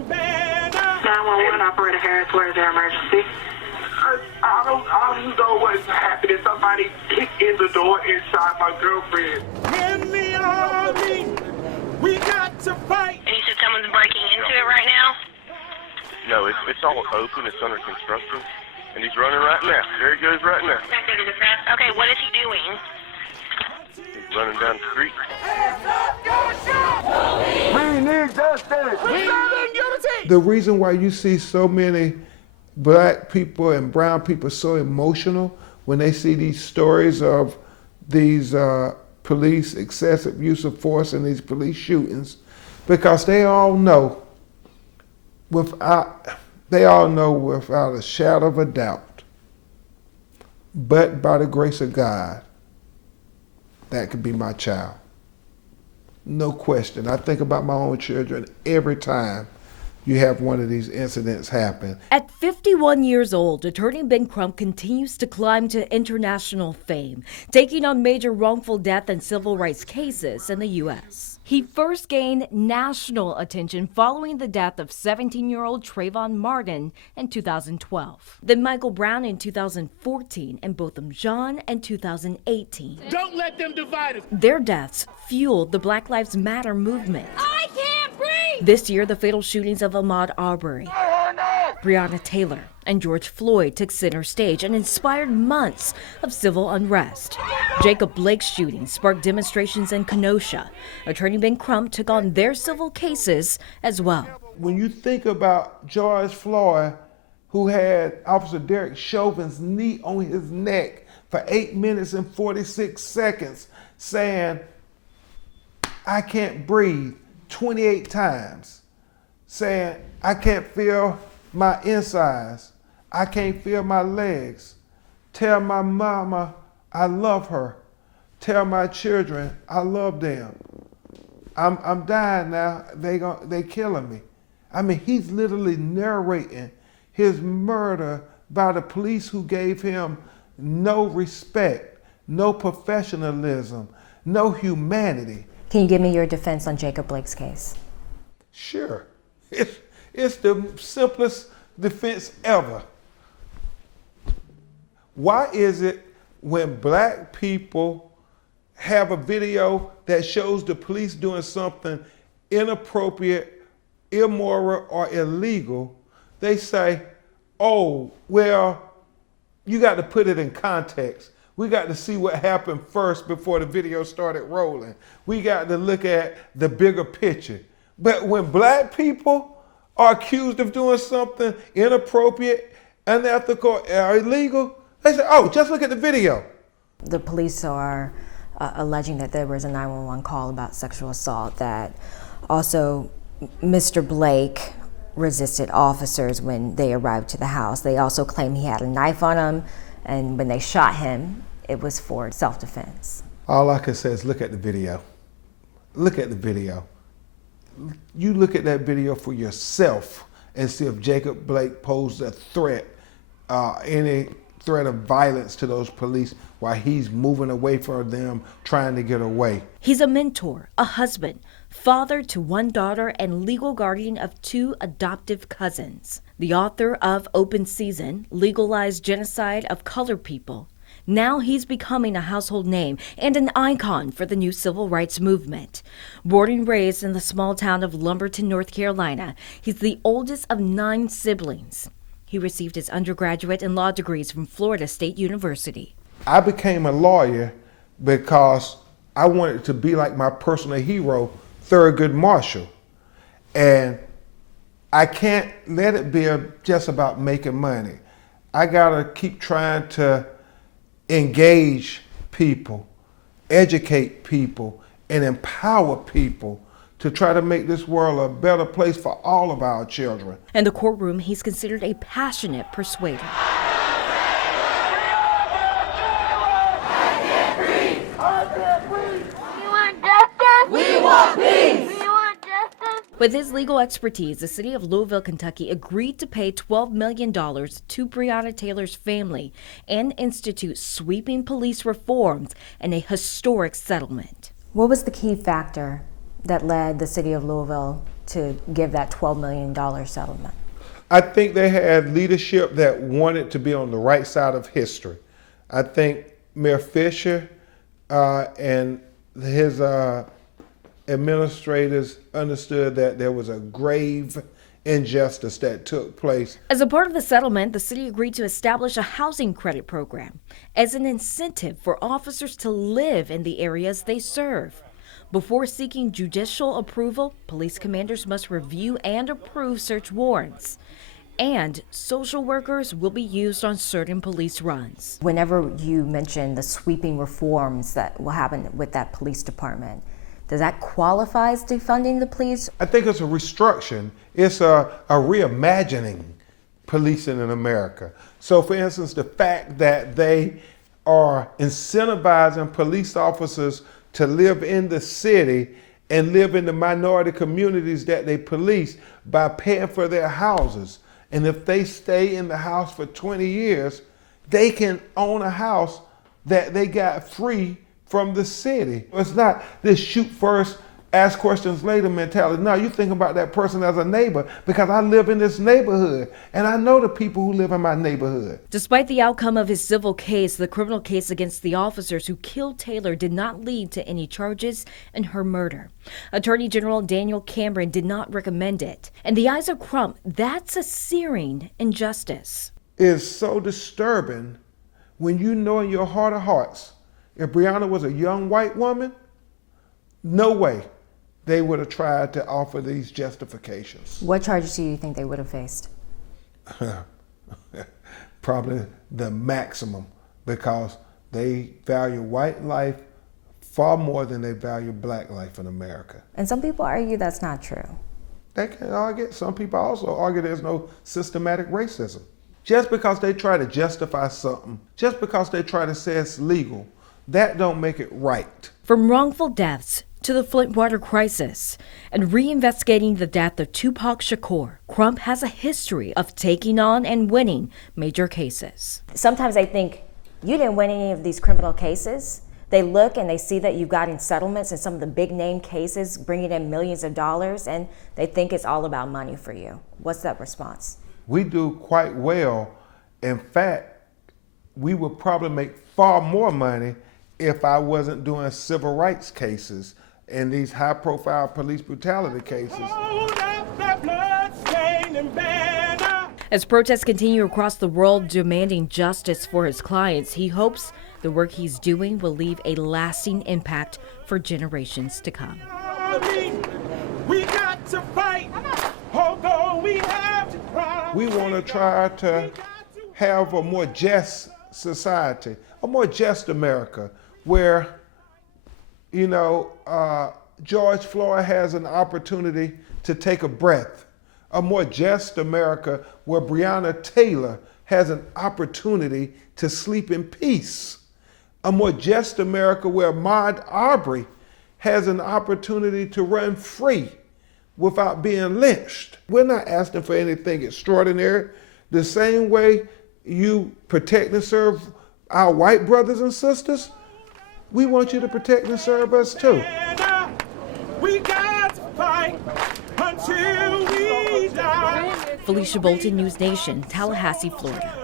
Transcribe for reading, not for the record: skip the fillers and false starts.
911 operator Harris, where is their emergency? I don't know what's happening. Somebody kicked in the door inside my girlfriend. In the army, we got to fight. And you said someone's breaking into it right now? No, it's all open. It's under construction. And he's running right now. There he goes right now. Okay, what is he doing? He's running down the street. We need justice. The reason why you see so many black people and brown people so emotional when they see these stories of these police excessive use of force and these police shootings, because they all know without a shadow of a doubt, but by the grace of God, that could be my child. No question. I think about my own children every time you have one of these incidents happen. At 51 years old, attorney Ben Crump continues to climb to international fame, taking on major wrongful death and civil rights cases in the U.S. He first gained national attention following the death of 17-year-old Trayvon Martin in 2012. Then Michael Brown in 2014 and Botham Jean in 2018. Don't let them divide us. Their deaths fueled the Black Lives Matter movement. I can't breathe! This year, the fatal shootings of Ahmaud Arbery, Breonna Taylor, and George Floyd took center stage and inspired months of civil unrest. Jacob Blake's shooting sparked demonstrations in Kenosha. Attorney Ben Crump took on their civil cases as well. When you think about George Floyd, who had Officer Derek Chauvin's knee on his neck for 8 minutes and 46 seconds, saying, "I can't breathe," 28 times, saying, "I can't feel my insides. I can't feel my legs. Tell my mama I love her. Tell my children I love them. I'm dying now. They killing me." I mean, he's literally narrating his murder by the police who gave him no respect, no professionalism, no humanity. Can you give me your defense on Jacob Blake's case? Sure. It's the simplest defense ever. Why is it when black people have a video that shows the police doing something inappropriate, immoral, or illegal, they say, "Oh, well, you got to put it in context. We got to see what happened first before the video started rolling. We got to look at the bigger picture." But when black people are accused of doing something inappropriate, unethical, or illegal, they say, "Oh, just look at the video." The police are alleging that there was a 911 call about sexual assault, that also Mr. Blake resisted officers when they arrived to the house. They also claim he had a knife on him, and when they shot him, it was for self-defense. All I can say is look at the video. Look at the video. You look at that video for yourself and see if Jacob Blake posed a threat, any threat of violence to those police while he's moving away from them, trying to get away. He's a mentor, a husband, father to one daughter, and legal guardian of 2 adoptive cousins. The author of Open Season, Legalized Genocide of Colored People. Now he's becoming a household name and an icon for the new civil rights movement. Born and raised in the small town of Lumberton, North Carolina, he's the oldest of 9 siblings. He received his undergraduate and law degrees from Florida State University. I became a lawyer because I wanted to be like my personal hero, Thurgood Marshall. And I can't let it be just about making money. I gotta keep trying to engage people, educate people, and empower people to try to make this world a better place for all of our children. In the courtroom, he's considered a passionate persuader. With his legal expertise, the city of Louisville, Kentucky agreed to pay $12 million to Breonna Taylor's family and institute sweeping police reforms and a historic settlement. What was the key factor that led the city of Louisville to give that $12 million settlement? I think they had leadership that wanted to be on the right side of history. I think Mayor Fisher and his administrators understood that there was a grave injustice that took place. As a part of the settlement, the city agreed to establish a housing credit program as an incentive for officers to live in the areas they serve. Before seeking judicial approval, police commanders must review and approve search warrants. And social workers will be used on certain police runs. Whenever you mention the sweeping reforms that will happen with that police department, does that qualify as defunding the police? I think it's a restructuring. It's a reimagining policing in America. So for instance, the fact that they are incentivizing police officers to live in the city and live in the minority communities that they police by paying for their houses. And if they stay in the house for 20 years, they can own a house that they got free from the city. It's not this shoot first, ask questions later mentality. No, you think about that person as a neighbor because I live in this neighborhood and I know the people who live in my neighborhood. Despite the outcome of his civil case, the criminal case against the officers who killed Taylor did not lead to any charges in her murder. Attorney General Daniel Cameron did not recommend it. In the eyes of Crump, that's a searing injustice. It's so disturbing when you know in your heart of hearts, if Breonna was a young white woman, no way they would have tried to offer these justifications. What charges do you think they would have faced? Probably the maximum, because they value white life far more than they value black life in America. And some people argue that's not true. They can argue. Some people also argue there's no systematic racism. Just because they try to justify something, just because they try to say it's legal, that don't make it right. From wrongful deaths to the Flint water crisis and reinvestigating the death of Tupac Shakur, Crump has a history of taking on and winning major cases. Sometimes they think, you didn't win any of these criminal cases. They look and they see that you've gotten settlements in some of the big name cases, bringing in millions of dollars, and they think it's all about money for you. What's that response? We do quite well. In fact, we would probably make far more money if I wasn't doing civil rights cases and these high-profile police brutality cases. As protests continue across the world demanding justice for his clients, he hopes the work he's doing will leave a lasting impact for generations to come. We got to fight, although we have to cry. We want to try to have a more just society, a more just America, where, George Floyd has an opportunity to take a breath. A more just America where Breonna Taylor has an opportunity to sleep in peace. A more just America where Ahmaud Arbery has an opportunity to run free without being lynched. We're not asking for anything extraordinary. The same way you protect and serve our white brothers and sisters, we want you to protect and serve us too. We got to fight until we die. Felicia Bolton, NewsNation, Tallahassee, Florida.